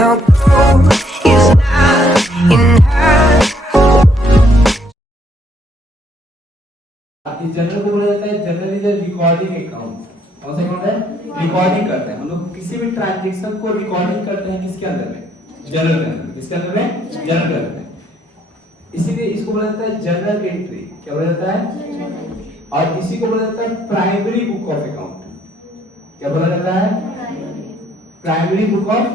no gold is not enough. इस general को बोला जाता है जनरल इज रिकॉर्डिंग अकाउंट। कौन सा अकाउंट है? रिकॉर्डिंग करते हैं हम लोग किसी भी ट्रांजैक्शन को रिकॉर्डिंग करते हैं किसके अंदर में? जनरल के अंदर। किसके अंदर में? जनरल के अंदर में। इसीलिए इसको बोला जाता है जनरल एंट्री। क्या बोला जाता है? और इसी को बोला जाता है प्राइमरी बुक ऑफ अकाउंट। क्या बोला जाता है? प्राइमरी बुक ऑफ,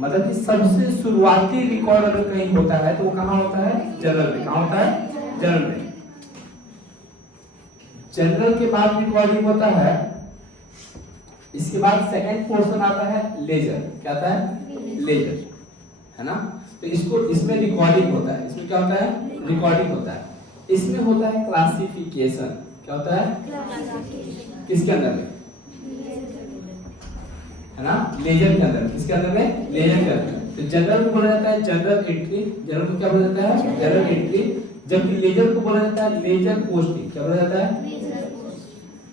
मतलब कि सबसे शुरुआती रिकॉर्ड अगर कहीं होता है तो वो कहाँ होता है? जनरल में। कहाँ होता है? जनरल में। जनरल के बाद रिकॉर्डिंग होता है, इसके बाद सेकंड पोर्शन आता है लेजर। क्या आता है? लेजर, है ना। तो इसको इसमें रिकॉर्डिंग होता है। इसमें क्या होता है? रिकॉर्डिंग होता है। इसमें होता है क्लासिफिकेशन। क्या होता है? किसके अंदर में? है ना, लेजर के अंदर। किसके अंदर में? लेजर के अंदर। तो जनरल को बोला जाता है जनरल एंट्री। जनरल को क्या बोला जाता है? General entry. जबकि लेजर को बोला जाता है लेजर पोस्टिंग। क्या बोला जाता है?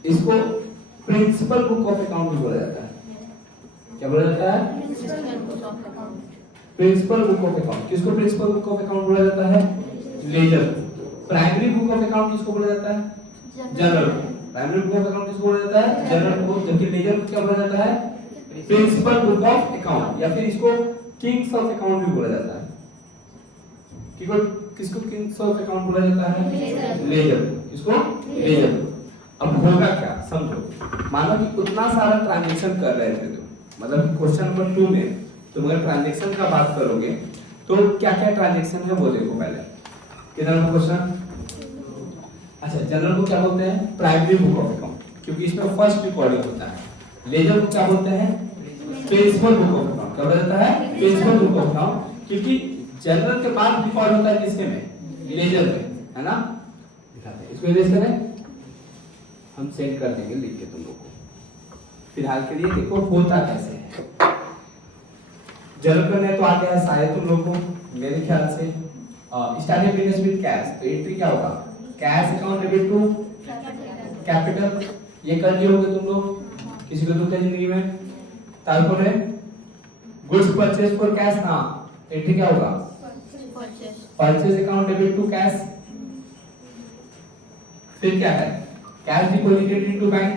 इसको प्रिंसिपल बुक ऑफ अकाउंट भी बोला जाता है। क्या बोला जाता है? Principal book of account. किसको प्रिंसिपल बुक ऑफ अकाउंट बोला जाता है? Ledger. Primary book of account किसको बोला जाता है? Journal. Primary book of account किसको बोला जाता है? जनरल को। जबकि लेजर को क्या बोला जाता है? प्रिंसिपल बुक ऑफ अकाउंट, या फिर इसको किंग्स ऑफ अकाउंट भी बोला जाता है। किसको किंग्स ऑफ अकाउंट बोला जाता है? लेजर। किसको? लेजर। अब होगा क्या समझो। मानो कि उतना सारा ट्रांजैक्शन कर रहे थे तुम, मतलब क्वेश्चन नंबर 2 में तुम अगर ट्रांजैक्शन का बात करोगे तो क्या क्या ट्रांजैक्शन है वो देखो पहले। कितना नंबर क्वेश्चन? अच्छा, जनरल को क्या बोलते हैं? प्राइमरी बुक ऑफ अकाउंट, क्योंकि इसमें फर्स्ट रिकॉर्डिंग होता है। लेजर को क्या बोलते हैं? Principal book of account. क्या बोला जाता है? प्रिंसिपल बुक ऑफ अकाउंट, क्योंकि जनरल के बाद रिकॉर्ड होता है किसके में? लेजर में, है ना। दिखाते हैं इसको, इरेज करें, हम सेंड कर देंगे लिख के तुम लोग को। फिलहाल के लिए देखो होता कैसे है। जनरल करने तो आ गया है शायद तुम लोग को, मेरे ख्याल से। स्टार्टिंग बिजनेस विद कैश, तो एंट्री क्या होगा? Cash account debit to capital. ये कर दिए होंगे तुम लोग, किसी को दुख है जिंदगी में? तारपरे गुड्स परचेज फॉर कैश। हाँ, एंट्री क्या होगा? Purchase account debit to cash. फिर क्या है? Cash deposited into bank,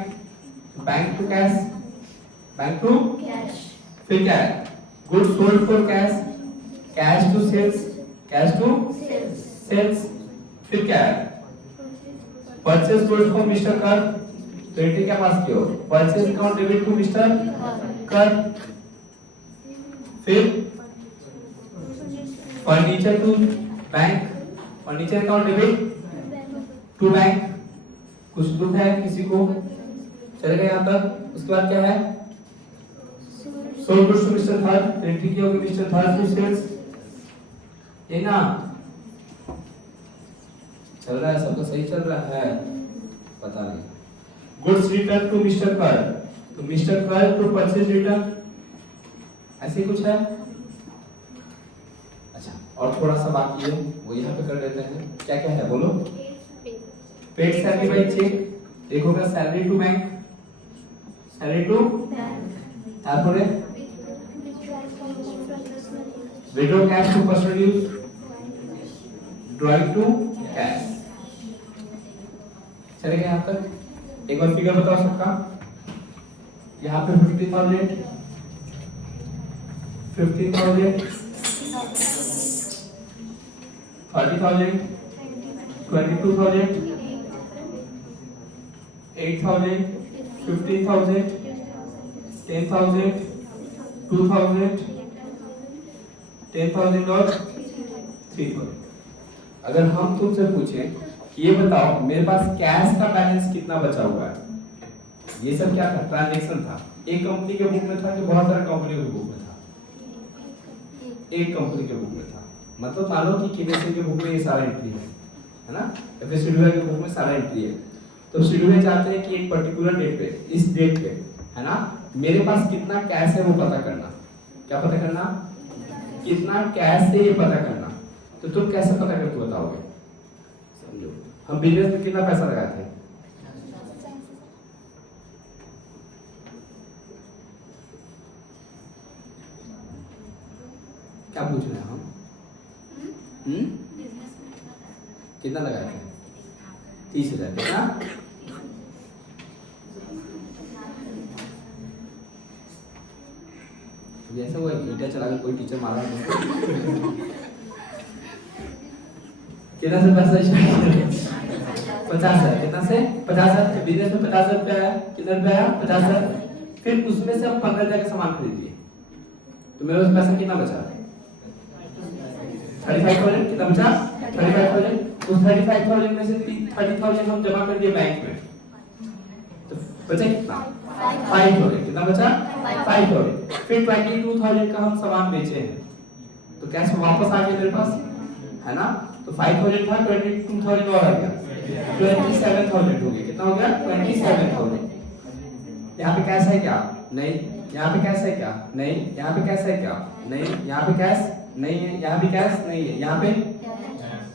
bank to cash, bank to cash. फिर क्या है? Goods sold for cash, cash to sales, cash to sales. फिर क्या है? परचेज गुड्स फॉर मिस्टर कर, तो एंट्री क्या पास किया? Purchase account debit to mister कर। फिर furniture to bank, furniture account debit to bank. कुछ दुख है किसी को? चलेगा यहाँ तक। उसके बाद क्या है? Sold goods to mister third, entry की होगी मिस्टर थर्ड टू सेल्स। ये ना चल रहा है, सब तो सही चल रहा है, पता नहीं। गुड्स रिटर्न टू मिस्टर कर, तो मिस्टर कर टू परचेज रिटर्न, ऐसे कुछ है। अच्छा, और थोड़ा सा बाकी है वो यहाँ पे कर लेते हैं। क्या क्या है बोलो? पेड सैलरी बाय चेक, एक होगा salary to bank, salary to तारपरे withdraw cash to personal use, drive to cash. चलेगा यहाँ तक। एक बार फिगर बताओ सबका। यहाँ पे 50,000, 15,000, 30,000, 22,000, 8,000, 15,000, 10,000, 2,000, 10,000 और 3,000। अगर हम तुमसे पूछें कि ये बताओ मेरे पास कैश का बैलेंस कितना बचा हुआ है, ये सब क्या था? ट्रांजैक्शन था। एक कंपनी के बुक में था कि बहुत सारे कंपनियों के बुक में था? एक कंपनी के बुक में था। मतलब मान लो कि केबीसी के बुक में ये सारा एंट्री है ना, या फिर शेड्यूलर के बुक में सारा एंट्री है। तो शेड्यूलर चाहते हैं कि एक पर्टिकुलर डेट पे, इस डेट पे, है ना, मेरे पास कितना कैश है वो पता करना। क्या पता करना? कितना कैश है ये पता करना। तो तुम कैसे पता करके बताओगे? समझो, हम बिजनेस में कितना पैसा लगाए थे? क्या पूछ रहे हैं हम? कितना लगाए थे? 30,000। कितना? ऐसा हुआ ईटा चला के कोई टीचर मारा नहीं। कितना से पैसा स्टार्ट? 50,000। कितना से? 50,000। बिजनेस में 50,000 रुपया आया। कितना रुपया आया? 50,000। फिर उसमें से हम 15,000 का सामान खरीद लिए, तो मेरे पास पैसा कितना बचा? 35,000। कितना बचा? 35,000। उस 35,000 में से 30,000 हम जमा कर दिए बैंक में, तो बचा कितना? 5,000। कितना बचा? 5,000। फिर 22,000 का हम सामान बेचे हैं, तो कैश वापस आ गया मेरे पास, है ना? तो 5,000 था, 22,000 और आ गया, 27,000 हो गया। कितना हो गया? 27,000। यहाँ पे कैश है क्या? नहीं। यहाँ पे कैश है क्या? नहीं। यहाँ पे कैश है क्या? नहीं। यहाँ पे कैश नहीं है। यहाँ पे कैश नहीं है। यहाँ पे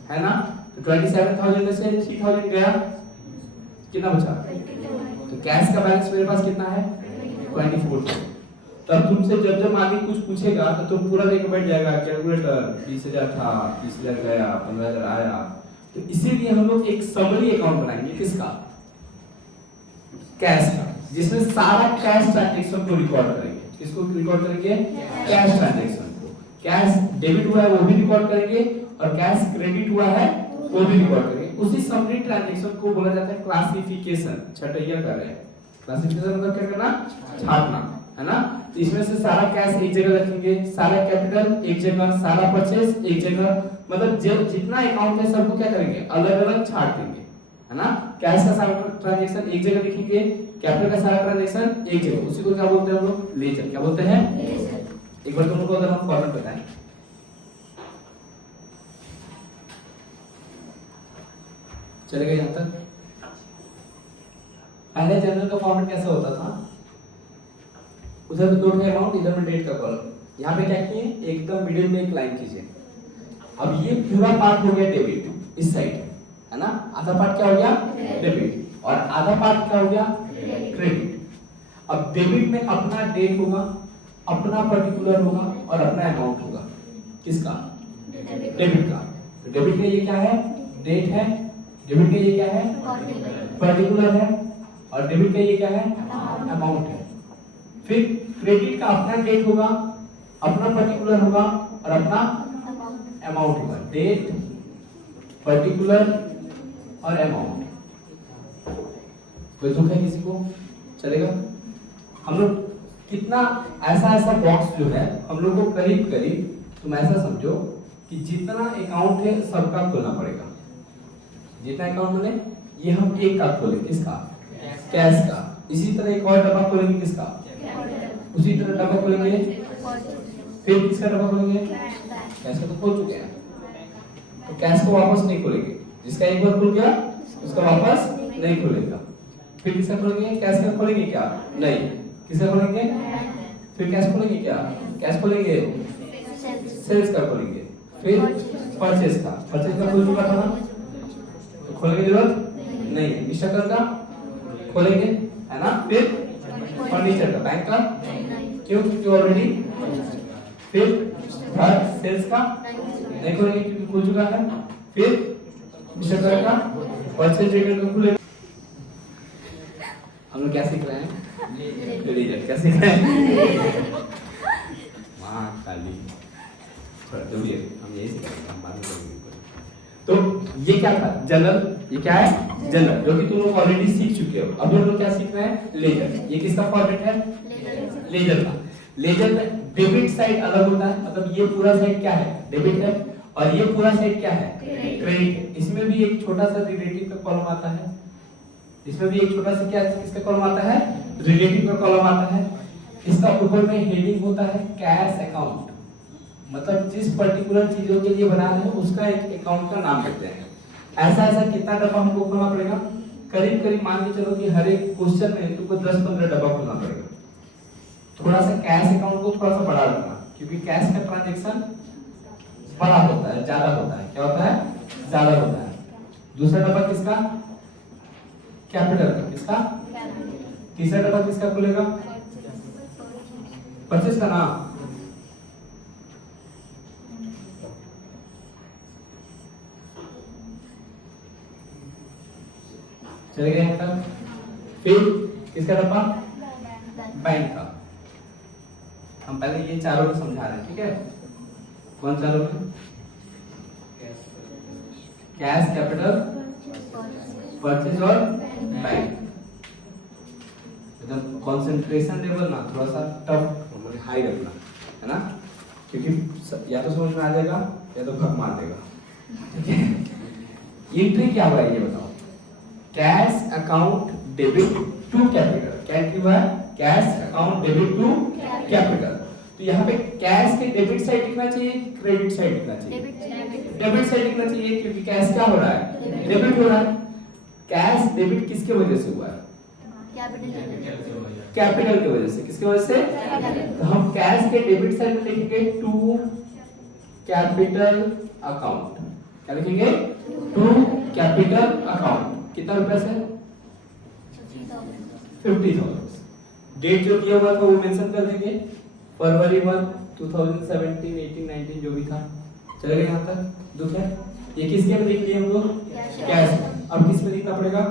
है ना? तो 27,000 में से 3,000 गया, कितना बचा? तो कैश का बैलेंस मेरे पास कितना है? 24,000। तब तुमसे जब आगे कुछ पूछेगा तो तुम पूरा लेके बैठ जाएगा, कैलकुलेटर 20,000 था, 30,000 गया, 15,000 आया। तो इसीलिए हम लोग एक समरी अकाउंट बनाएंगे। किसका? कैश का, जिसमें सारा कैश ट्रांजैक्शन को रिकॉर्ड करेंगे। किसको रिकॉर्ड करेंगे? कैश ट्रांजैक्शन को। कैश डेबिट हुआ है वो भी रिकॉर्ड करेंगे, और कैश क्रेडिट हुआ है वो भी रिकॉर्ड करेंगे। उसी समरी ट्रांजैक्शन को बोला जाता है क्लासिफिकेशन। छठैया कर रहे हैं। क्लासिफिकेशन मतलब क्या करना? छाटना, है ना? तो इसमें से सारा कैश एक जगह रखेंगे, सारा कैपिटल एक जगह, सारा परचेस एक जगह, मतलब जितना अकाउंट है सबको क्या करेंगे? अलग अलग छाट देंगे, है ना? कैश का सारा ट्रांजैक्शन एक जगह लिखेंगे, कैपिटल का सारा ट्रांजैक्शन एक जगह। उसी को क्या बोलते हैं हम लोग? लेजर। क्या बोलते हैं? लेजर। एक बार तुमको अगर हम फॉर्मेट बताएं, चलेगा यहां तक? पहले जनरल का फॉर्मेट कैसा होता था? उधर तो 2 अमाउंट, इधर में डेट का कॉलम। यहाँ पे क्या किए? एकदम मिडिल में एक लाइन कीजिए। अब ये पूरा पार्ट हो गया डेबिट, इस साइड, है ना? आधा पार्ट क्या हो गया? डेबिट। और आधा पार्ट क्या हो गया? क्रेडिट। अब डेबिट में अपना डेट होगा, अपना पर्टिकुलर होगा, और अपना अमाउंट होगा। किसका? डेबिट का। तो डेबिट का ये क्या है? डेट है। डेबिट का ये क्या है? पर्टिकुलर है। और डेबिट का ये क्या है? अमाउंट है। फिर क्रेडिट का अपना डेट होगा, अपना पर्टिकुलर होगा, और अपना अमाउंट होगा। डेट, पर्टिकुलर और अमाउंट। कोई दुख है किसी को? चलेगा? हम लोग कितना ऐसा बॉक्स जो है हम लोग को करीब तुम ऐसा समझो कि जितना अकाउंट है सबका खोलना पड़ेगा। जितना अकाउंट बने ये हम एक का खोलें। किसका? कैश का। इसी तरह एक और डब्बा खोलेंगे। किसका? उसी तरह डब्बा खोलेंगे। फिर किसका डब्बा खोलेंगे? कैश का तो खोल चुके हैं, तो कैश को वापस नहीं खोलेंगे। जिसका एक बार खुल गया उसका वापस नहीं खुलेगा। फिर किसका खोलेंगे? कैश का खोलेंगे क्या? नहीं। किसका खोलेंगे? फिर कैश खोलेंगे क्या? कैश खोलेंगे, सेल्स का खोलेंगे। फिर परचेस का। परचेस का खुल चुका था ना, तो खोलने की जरूरत नहीं है। निष्ठा का खोलेंगे, है ना? फिर फर्नीचर का, बैंक का, क्यों? क्योंकि ऑलरेडी। फिर घर सेल्स का नहीं खोलेंगे क्योंकि खुल चुका है। फिर निष्ठा का परचेस रेट का खुलेगा। हम लोग क्या सीख रहे हैं? लेजर। क्या सीख रहे हैं? वहाँ खाली थोड़ा दूरी है, हम यही सीख रहे हैं, हम बाद में करेंगे। तो ये क्या था? जनरल। ये क्या है? जनरल, जो कि तुम लोग ऑलरेडी सीख चुके हो। अब हम लोग क्या सीख रहे हैं? लेजर। ये किसका फॉर्मेट है? लेजर का। लेजर में डेबिट साइड अलग होता है, मतलब ये पूरा साइड क्या है? डेबिट है, और ये पूरा साइड क्या है? क्रेडिट। इसमें भी एक छोटा सा रिलेटिव का कॉलम आता है। इसमें भी एक छोटा सा क्या किसका कॉलम आता है? रिलेटिव का कॉलम आता है। इसका ऊपर में हेडिंग होता है कैश अकाउंट, मतलब जिस पर्टिकुलर चीजों के लिए बना है उसका एक अकाउंट का नाम देते हैं। ऐसा कितना डब्बा हमको खोलना पड़ेगा? करीब मान के चलो कि हर एक क्वेश्चन में तुमको 10-15 डब्बा खोलना पड़ेगा। थोड़ा सा कैश अकाउंट को थोड़ा सा बड़ा रखना, क्योंकि कैश का ट्रांजैक्शन बड़ा होता है, ज्यादा होता है। क्या होता है? ज्यादा होता है। दूसरा डब्बा किसका? कैपिटल का। किसका? तीसरा डब्बा किसका खुलेगा? परचेस का ना। चले गए यहाँ तक। फिर किसका डब्बा? बैंक का। हम पहले ये चारों को समझा रहे हैं, ठीक है? कौन चारों में? कैश, कैपिटल, परचेज और बैंक। एकदम कंसंट्रेशन लेवल ना थोड़ा सा टफ मतलब हाई रखना, है ना? क्योंकि या तो समझ में आ जाएगा या तो भग मार देगा, ठीक है? एंट्री क्या हुआ है ये बताओ? Cash account debit to capital. क्या एंट्री हुआ है? Cash account debit to capital. तो यहाँ पे कैश के डेबिट साइड लिखना चाहिए, क्रेडिट साइड लिखना चाहिए? डेबिट साइड लिखना चाहिए, क्योंकि कैश क्या हो रहा है? डेबिट हो रहा है। कैश डेबिट किसके वजह से हुआ है? कैपिटल की वजह से। किसकी वजह से? तो हम कैश के डेबिट साइड में लिखेंगे टू कैपिटल अकाउंट। क्या लिखेंगे? To capital account. कितना रुपए से? 50,000। डेट जो दिया हुआ था वो मेंशन कर देंगे, फरवरी 1 2017 18 19 जो भी था। चलेगा यहाँ तक? दुख है? ये किसके में लिख लिए हम लोग? कैश। अब किस में लिखना पड़ेगा?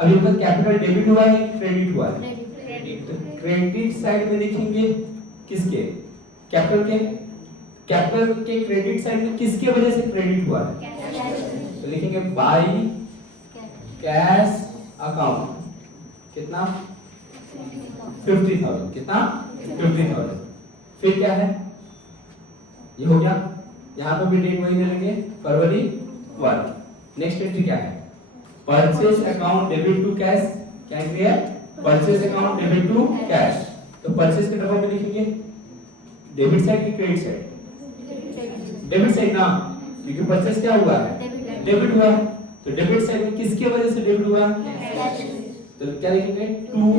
अभी तक कैपिटल डेबिट हुआ है, क्रेडिट हुआ है? क्रेडिट साइड में लिखेंगे किसके? कैपिटल के। कैपिटल के क्रेडिट साइड में किसके वजह से क्रेडिट हुआ है? तो लिखेंगे बाय कैश अकाउंट। कितना? 50,000। कितना? 50,000। फिर क्या है? ये हो गया। यहाँ पे भी डेट वही ले लेंगे, फरवरी 1। नेक्स्ट एंट्री क्या है? Purchase account debit to cash. क्या एंट्री है? Purchase account debit to cash. तो परचेज के डब्बा में लिखेंगे डेबिट साइड की क्रेडिट साइड? डेबिट साइड ना, क्योंकि परचेज क्या हुआ है? डेबिट हुआ है। तो डेबिट साइड में किसके वजह से डेबिट हुआ? तो क्या लिखेंगे? To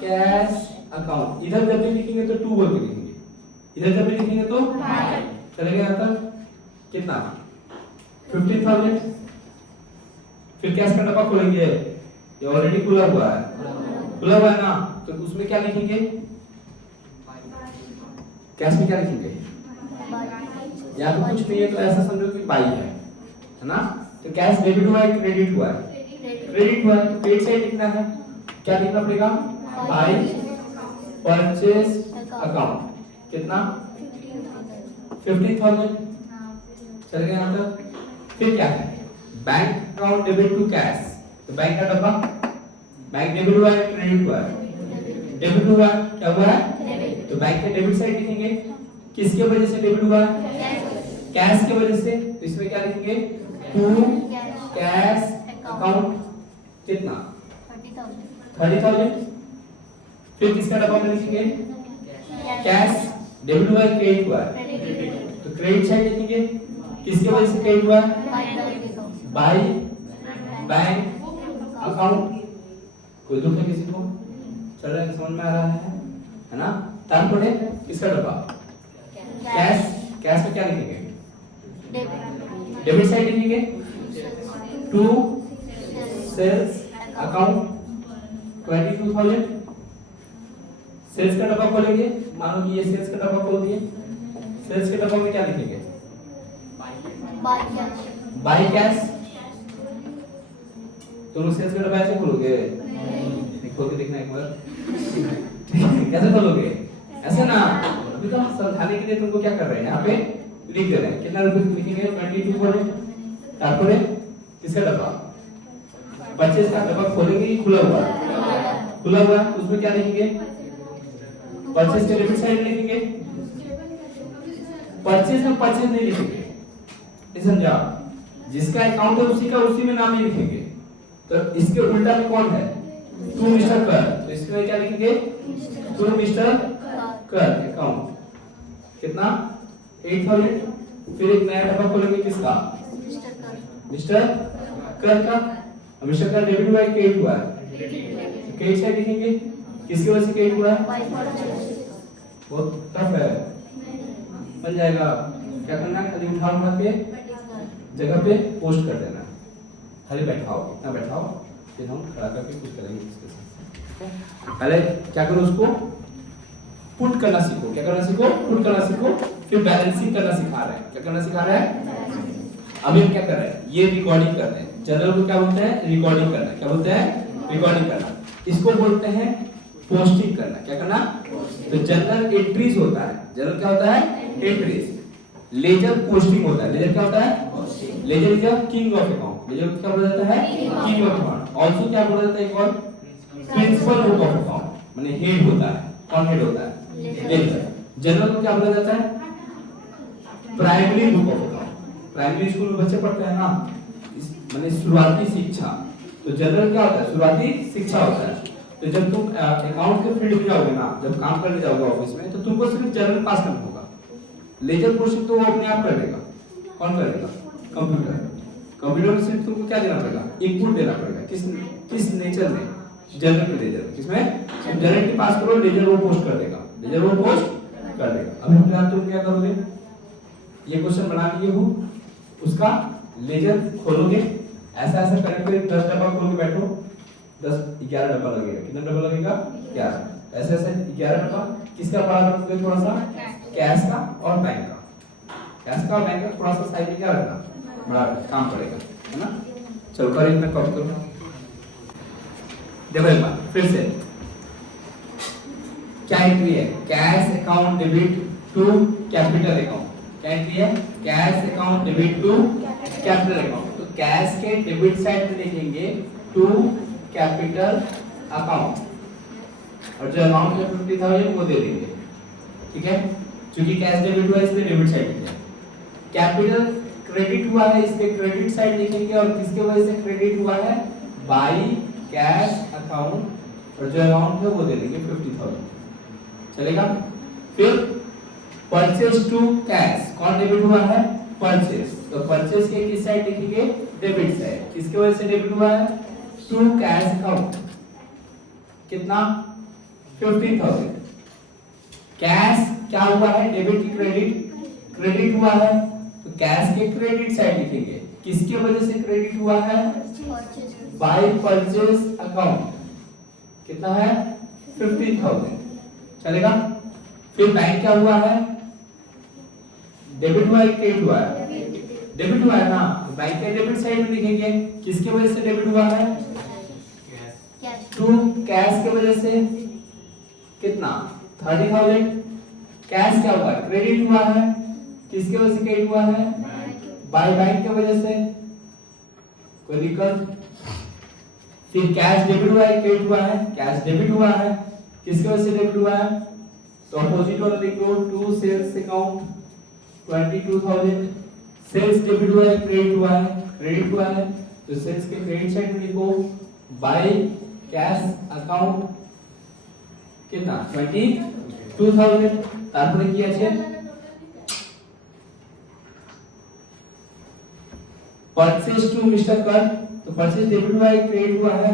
cash account. इधर जब भी लिखेंगे तो टू बोल के लिखेंगे, इधर जब भी लिखेंगे तो चलेगा यहाँ तक। कितना? 15,000। फिर कैश का डब्बा खोलेंगे, ये ऑलरेडी खुला हुआ है, खुला हुआ है ना, तो उसमें क्या लिखेंगे? कैश में क्या लिखेंगे? या तो कुछ नहीं है तो ऐसा समझो कि बाई है ना? तो कैश डेबिट हुआ है, क्रेडिट हुआ है? क्रेडिट हुआ है, तो क्रेडिट साइड लिखना है। क्या लिखना पड़ेगा? By purchase account. कितना? 50,000। चल गया यहाँ तक। फिर क्या है? Bank account debit to cash. तो बैंक का डब्बा, बैंक डेबिट हुआ है, क्रेडिट हुआ है? डेबिट हुआ है। क्या हुआ है? तो बैंक के डेबिट साइड लिखेंगे, किसके वजह से डेबिट हुआ है? कैश की वजह से। तो इसमें क्या लिखेंगे? To cash account. कितना? 30,000। फिर किसका डब्बा में लिखेंगे? कैश डेबिट हुआ है, क्रेडिट हुआ है? तो क्रेडिट साइड लिखेंगे, किसकी वजह से क्रेडिट हुआ? By bank account. कोई दुख है किसी को? चल रहा है, समझ में आ रहा है ना? तारपड़े किसका डब्बा? कैश। कैश में क्या लिखेंगे? डेबिट साइड लिखेंगे, टू सेल्स अकाउंट 22,000। सेल्स का डब्बा खोलेंगे, मानो कि ये सेल्स का डब्बा खोल दिए। सेल्स के डब्बा में क्या लिखेंगे? By cash. तुम लोग सेल्स का डब्बा ऐसे खोलोगे? नहीं, खोल के देखना एक बार। कैसे खोलोगे? ऐसे ना। अभी तो हम समझाने के लिए तुमको क्या कर रहे हैं, यहाँ पे लिख दे रहे हैं। कितना रुपए लिखेंगे? 22 बोले। तारपरे किसका डब्बा? परचेज का डब्बा खोलेंगे, ही खुला हुआ है, खुला हुआ है। उसमें क्या लिखेंगे? परचेज के डेबिट साइड लिखेंगे। परचेज में परचेज नहीं लिखेंगे, समझा? जिसका अकाउंट है उसी का उसी में नाम ही लिखेंगे। तो इसके उल्टा में कौन है? टू मिस्टर कर। तो इसमें क्या लिखेंगे? टू मिस्टर कर अकाउंट। कितना? 8,000। फिर एक नया डब्बा खोलेंगे, किसका? मिस्टर कर का। मिस्टर कर डेबिट हुआ है, क्रेडिट हुआ है? क्रेडिट साइड लिखेंगे, किसकी वजह से क्रेडिट हुआ है? बहुत टफ है, बन जाएगा। क्या करना है? खाली उठा के जगह पे पोस्ट कर देना। खाली बैठाओ, इतना बैठाओ, फिर हम खड़ा करके कुछ करेंगे इसके साथ। पहले क्या करो? उसको पुट करना सीखो। क्या करना सीखो? पुट करना सीखो। फिर बैलेंसिंग करना सिखा रहे हैं। क्या करना सिखा रहे हैं? अभी हम क्या कर रहे हैं? ये रिकॉर्डिंग कर रहे हैं। जनरल को क्या बोलते हैं? रिकॉर्डिंग करना। क्या बोलते हैं? रिकॉर्डिंग करना। इसको बोलते हैं पोस्टिंग करना। क्या करना? तो जनरल एंट्रीज होता है। जनरल क्या होता है? एंट्रीज। लेजर पोस्टिंग होता है। लेजर क्या होता है? Ledger is the king of account. Ledger क्या बोला जाता है? King of account. आल्सो क्या बोला जाता है? एक और प्रिंसिपल बुक ऑफ अकाउंट, माने हेड होता है। कौन हेड होता है? लेजर। जनरल को क्या बोला जाता है? Primary book of account. Primary school में बच्चे पढ़ते हैं ना, माने शुरुआती शिक्षा। तो जनरल क्या होता है? शुरुआती शिक्षा होता है। तो जब तुम अकाउंट के फील्ड में जाओगे ना, जब काम करने जाओगे ऑफिस में, तो तुमको सिर्फ जनरल पास करना होगा। लेजर पोस्टिंग तो वो अपने आप कर लेगा। कौन करेगा? कंप्यूटर। कंप्यूटर में सिर्फ तुमको क्या देना पड़ेगा? इनपुट देना पड़ेगा। किस नेचर में? जनरल के लेजर। किसमें? जनरल की पास करो, लेजर वो पोस्ट कर देगा। लेजर वो पोस्ट कर देगा। अभी फिलहाल तुम क्या करोगे? ये क्वेश्चन बना लिए हो, उसका लेजर खोलोगे, ऐसा ऐसा करके 10 डब्बा खोल के बैठो। 11 डब्बा लगेगा। कितना डब्बा लगेगा? 11। ऐसे ऐसे 11 डब्बा। किसका पढ़ा रखोगे? थोड़ा सा कैश का और बैंक का। कैश का और बैंक का थोड़ा सा साइड में क्या रखना? बड़ा काम पड़ेगा, है ना? चलो कर इतना कॉपी करो। देखो एक बार फिर से क्या एंट्री है? Cash account debit to capital account. क्या एंट्री है? Cash account debit to capital account. तो कैश के डेबिट साइड में लिखेंगे टू कैपिटल अकाउंट, और जो अमाउंट है 50,000 वो दे देंगे। ठीक है, क्योंकि कैश डेबिट हुआ है इसलिए डेबिट साइड लिखा। कैपिटल क्रेडिट हुआ है इसलिए क्रेडिट साइड लिखेंगे, और किसके वजह से क्रेडिट हुआ है? बाय कैश अकाउंट, और जो अमाउंट है वो दे देंगे 50,000। चलेगा? फिर परचेज टू कैश, कौन डेबिट हुआ है? परचेज। तो परचेज के किस साइड लिखेंगे? Debit side. किसके वजह से डेबिट हुआ है? To cash account. कितना? 15,000। कैश क्या हुआ है? डेबिट की क्रेडिट? क्रेडिट हुआ है, तो कैश के क्रेडिट साइड लिखेंगे। किसके वजह से क्रेडिट हुआ है? By purchase account. कितना है? 15,000। चलेगा? फिर बैंक क्या हुआ है? डेबिट हुआ है, क्रेडिट हुआ है? डेबिट हुआ है ना, तो बैंक के डेबिट साइड में लिखेंगे। किसके वजह से डेबिट हुआ है? टू कैश के वजह से। कितना? 30,000। कैश क्या हुआ है? क्रेडिट हुआ है। किसके वजह से क्रेडिट हुआ है? बाय बैंक के वजह से। कोई दिक्कत? फिर कैश डेबिट हुआ है, क्रेडिट हुआ है? कैश डेबिट हुआ है, किसके वजह से डेबिट हुआ है? तो अपोजिट वाला लिखो, to sales account 22,000। Sales debit हुआ है, क्रेडिट हुआ है, क्रेडिट हुआ है, तो सेल्स के क्रेडिट साइड में लिखो बाय कैश अकाउंट। कितना? 22,000। তারপরে কি আছে? परचेज टू मिस्टर कर, तो परचेज डेबिट हुआ है, क्रेडिट हुआ है।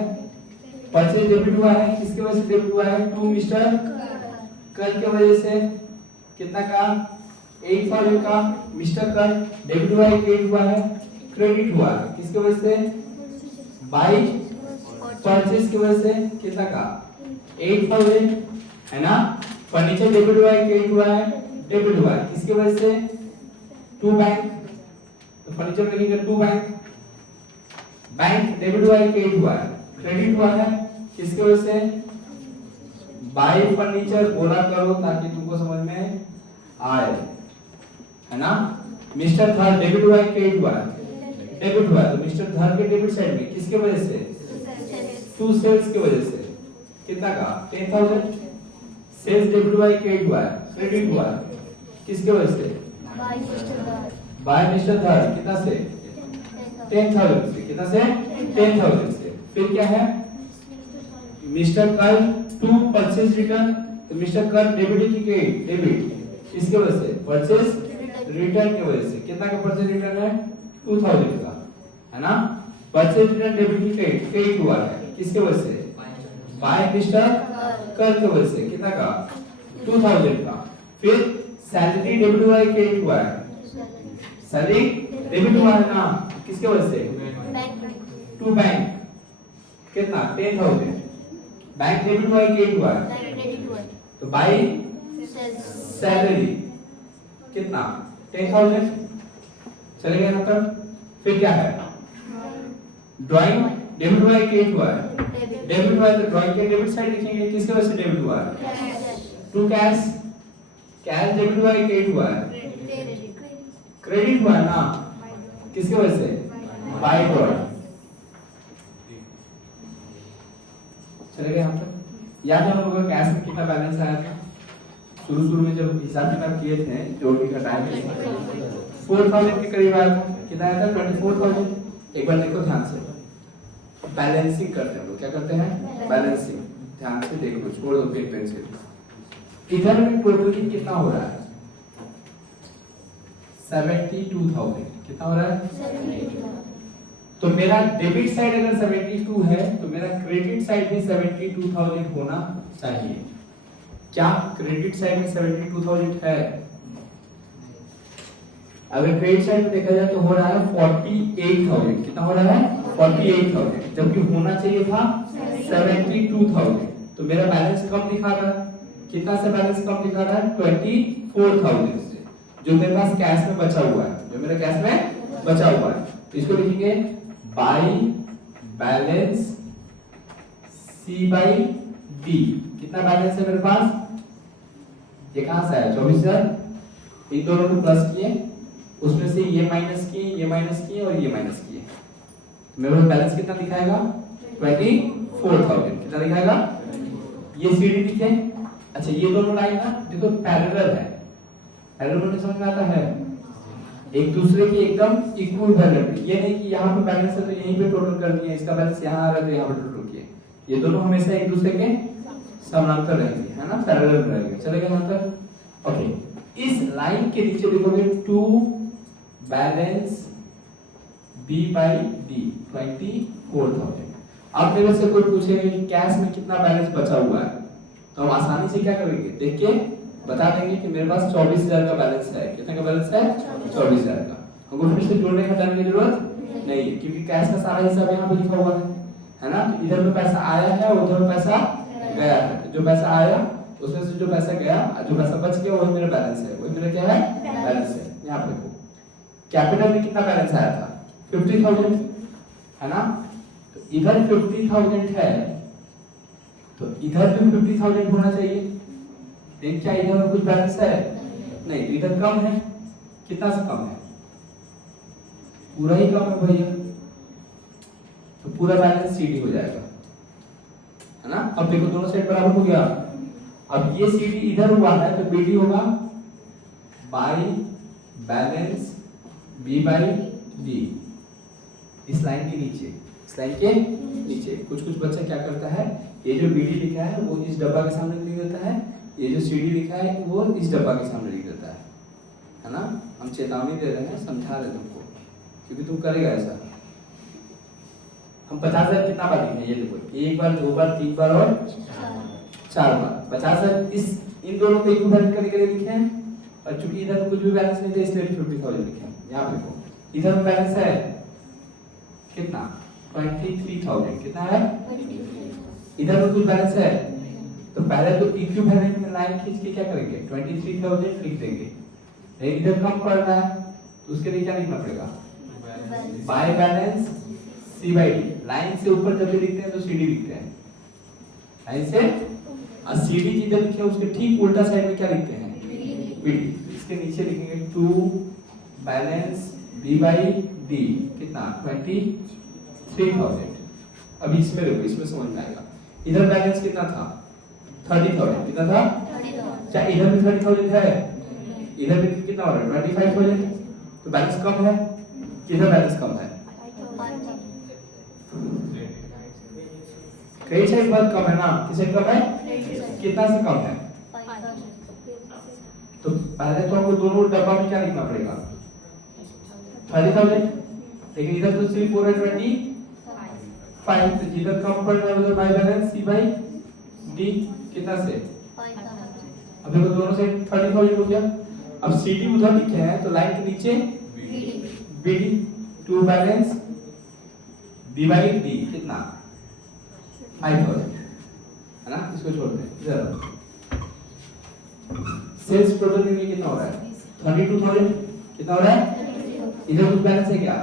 परचेज डेबिट हुआ है, किसके वजह से डेबिट हुआ है? टू मिस्टर कर के वजह से। कितना का? 8,000 का। मिस्टर कर डेबिट हुआ है, क्रेडिट हुआ है, क्रेडिट हुआ है, किसके वजह से? बाय परचेज की वजह से। कितना का? 8,000, है ना? फर्नीचर डेबिट हुआ है, क्रेडिट हुआ है, डेबिट हुआ है, किसके वजह से? To bank. तो फर्नीचर में लिखेंगे टू बैंक। बैंक डेबिट हुआ है, क्रेडिट हुआ है, क्रेडिट हुआ है, किसके वजह से? Bye furniture. बोला करो ताकि तुमको समझ में आए, है ना? मिस्टर धर डेबिट हुआ है, क्रेडिट हुआ है, डेबिट हुआ है, तो मिस्टर धर के डेबिट साइड में किसके वजह से? टू सेल्स की वजह से। कितना का? 10,000। सेल्स डेबिट हुआ है, क्रेडिट हुआ है, क्रेडिट हुआ है, किसके वजह से? बाय मिस्टर धर। कितना से? 10,000 से। कितना से? 10,000 से। फिर क्या है? मिस्टर कर टू परचेज रिटर्न, तो मिस्टर कर डेबिट की क्रेडिट? डेबिट, किसके वजह से? परचेज रिटर्न की वजह से। कितना का परचेज रिटर्न है? 2,000 का, है ना? परचेज रिटर्न डेबिट की क्रेडिट? क्रेडिट हुआ है, किसके वजह से? बाय मिस्टर कर की वजह से। कितना का? 2,000 का। फिर सैलरी डेबिट हुआ है, क्रेडिट हुआ है? सैलरी डेबिट हुआ है ना, किसके वजह से? To bank. कितना? 10,000। बैंक डेबिट हुआ है, क्रेडिट हुआ है, तो बाय सैलरी। कितना? 10,000। चलेगा यहाँ तक? फिर क्या है? ड्राइंग डेबिट हुआ है, क्रेडिट हुआ है? डेबिट हुआ है तो ड्राइंग के डेबिट साइड लिखेंगे, किसके वजह से डेबिट हुआ है? टू कैश, कैश डेबिट हुआ है, क्रेडिट हुआ है? क्रेडिट हुआ है ना, किसके वजह से? By product. चलेगा यहाँ तक? याद है हम लोगों का कैश में कितना बैलेंस आया था? शुरू में जब हिसाब किताब किए थे, जोड़ के घटाए थे, 4000 के करीब आया था। कितना आया था? 24,000। एक बार देखो ध्यान से, बैलेंसिंग करते हैं लोग, क्या करते हैं? बैलेंसिंग। ध्यान से देखो, छोड़ दो पेन पेंसिल। इधर में टोटली कितना हो रहा है? 72,000। कितना हो रहा है? तो मेरा डेबिट साइड अगर 72 है तो मेरा क्रेडिट साइड भी 72,000 होना चाहिए। क्या क्रेडिट साइड में 72,000 है? अगर क्रेडिट साइड में देखा जाए तो हो रहा है 48,000। कितना हो रहा है? 48,000, जबकि होना चाहिए था 72,000। तो मेरा बैलेंस कम दिखा रहा है। कितना से बैलेंस कम दिखा रहा है? 24,000 से, जो मेरे पास कैश में बचा हुआ है, जो मेरा कैश में बचा हुआ है। तो इसको लिखेंगे by balance C by D. कितना बैलेंस है मेरे पास? ये कहां से आया? 24,000। इन दोनों को प्लस किए, उसमें से ये माइनस किए, ये माइनस किए और ये माइनस किए। मेरे पास बैलेंस कितना दिखाएगा? 24,000। कितना दिखाएगा? ये सीडी दिखे। अच्छा, ये दोनों लाइन ना देखो पैरेलल है। पैरेलल होने समझ में आता है? एक दूसरे की एकदम इक्वल पैरेलल। ये नहीं कि यहाँ पे बैलेंस है तो यहीं पे टोटल कर दिए, इसका बैलेंस यहाँ आ रहा है तो यहाँ पे टोटल किए। ये दोनों हमेशा एक दूसरे के समानांतर रहेंगे, है ना, पैरेलल रहेंगे। चलेगा यहाँ तक? ओके, इस लाइन के नीचे लिखोगे to balance B by D 24,000। अब मेरे से कोई पूछेगा कि कैश में कितना बैलेंस बचा हुआ है, तो हम आसानी से क्या करेंगे? देख के बता देंगे कि मेरे पास 24,000 का बैलेंस है। कितना का बैलेंस है? 24,000 का। हमको फिर से जोड़ने घटाने की जरूरत नहीं है, क्योंकि कैश का सारा हिसाब यहाँ पे लिखा हुआ है ना। तो इधर में पैसा आया है और उधर में पैसा गया है। तो जो पैसा आया उसमें से जो पैसा गया, जो पैसा बच गया, वही मेरा बैलेंस है। वही मेरा क्या है? बैलेंस है। यहाँ पे देखो, कैपिटल में कितना बैलेंस आया था? 50,000, है ना। तो इधर 50,000 है तो इधर भी 50,000 होना चाहिए। लेकिन क्या इधर में कुछ बैलेंस है? नहीं, इधर कम है। कितना से कम है? पूरा ही कम है भैया। तो पूरा बैलेंस सीडी हो जाएगा, है ना। अब देखो दोनों साइड बराबर हो गया। अब ये सीडी इधर हुआ है तो बीडी होगा by balance B by D. इस लाइन के नीचे, इस लाइन के नीचे कुछ बच्चा क्या करता है, ये जो बीडी लिखा है वो इस डब्बा के सामने लिख देता है, ये जो सीडी लिखा है वो इस डब्बा के सामने लिख देता है ना। हम चेतावनी दे रहे हैं, समझा रहे तुमको, क्योंकि तुम करेगा ऐसा। हम 50,000 कितना बार लिखे? ये देखो, एक बार, दो बार, तीन बार और चार बार। 50,000 इन दोनों को इक्विवेलेंट करके लिखे हैं, और चूंकि इधर कुछ भी बैलेंस नहीं था इसलिए 50,000 लिखे हैं। यहाँ पे देखो इधर बैलेंस है कितना? 23,000। कितना है? इधर में कुछ बैलेंस है तो पहले तो इक्विवेलेंट में लाइन खींच के क्या करेंगे? 23,000 लिख देंगे। लेकिन इधर कम पड़ रहा है तो उसके लिए क्या लिखना पड़ेगा? By balance C by D. Line से ऊपर जब भी लिखते हैं तो सीडी लिखते हैं, लाइन से, और सीडी जिधर लिखे हैं उसके ठीक उल्टा साइड में क्या लिखते हैं? बीडी। इसके नीचे लिखेंगे to balance B by D. कितना? 23,000। अब इसमें देखो, इसमें समझ में आएगा। इधर बैलेंस कितना था? 30,000। कितना था? क्या इधर भी 30,000 है? इधर भी कितना हो रहा है? 25,000। तो बैलेंस कम है। किधर बैलेंस कम है? क्रेडिट साइड बहुत कम है ना। किस साइड कम है? कितना से कम है? तो पहले तो हमको दोनों डब्बा में क्या लिखना पड़ेगा? 30,000। लेकिन इधर तो सिर्फ हो रहा है 25। तो जिधर कम पड़ रहा है उधर by balance C by D. कितना से? अब देखो दोनों से 30,000 हो गया। अब सीडी उधर लिखे हैं तो लाइन के नीचे BD, to balance B by D. कितना? 5,000, है ना। इसको छोड़ दें। इधर सेल्स टोटल में कितना हो रहा है? 32,000। कितना हो रहा है? इधर कुछ बैलेंस है क्या?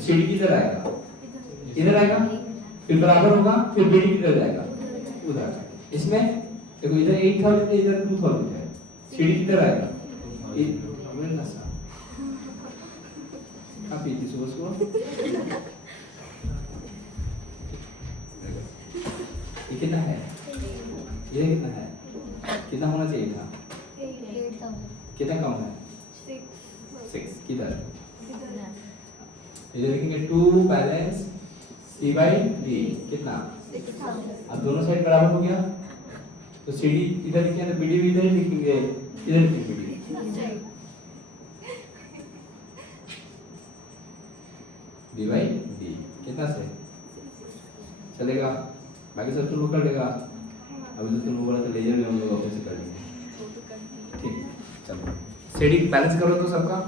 सीडी किधर आएगा? इधर आएगा, फिर बराबर होगा, फिर बीडी किधर जाएगा, उधर। इसमें देखो इधर 8000 है, इधर 2000 है, सीडी किधर आएगा, आप पीती सुबह सुबह ये कितना है, ये कितना है, कितना होना चाहिए था, कितना कम है, 6 किधर, इधर लिखेंगे 2 बैलेंस C by D कितना, अब दोनों साइड बराबर हो गया, तो CD इधर लिखेंगे तो BD भी इधर लिखेंगे, इधर लिखेंगे BD, D by D कितना से चलेगा, बाकी सब तुम लोग कर लेगा, अभी तो तुम लोग बोला था लेजर में हम लोग ऑफिस से कर लेंगे, ठीक चलो CD बैलेंस करो तो सबका।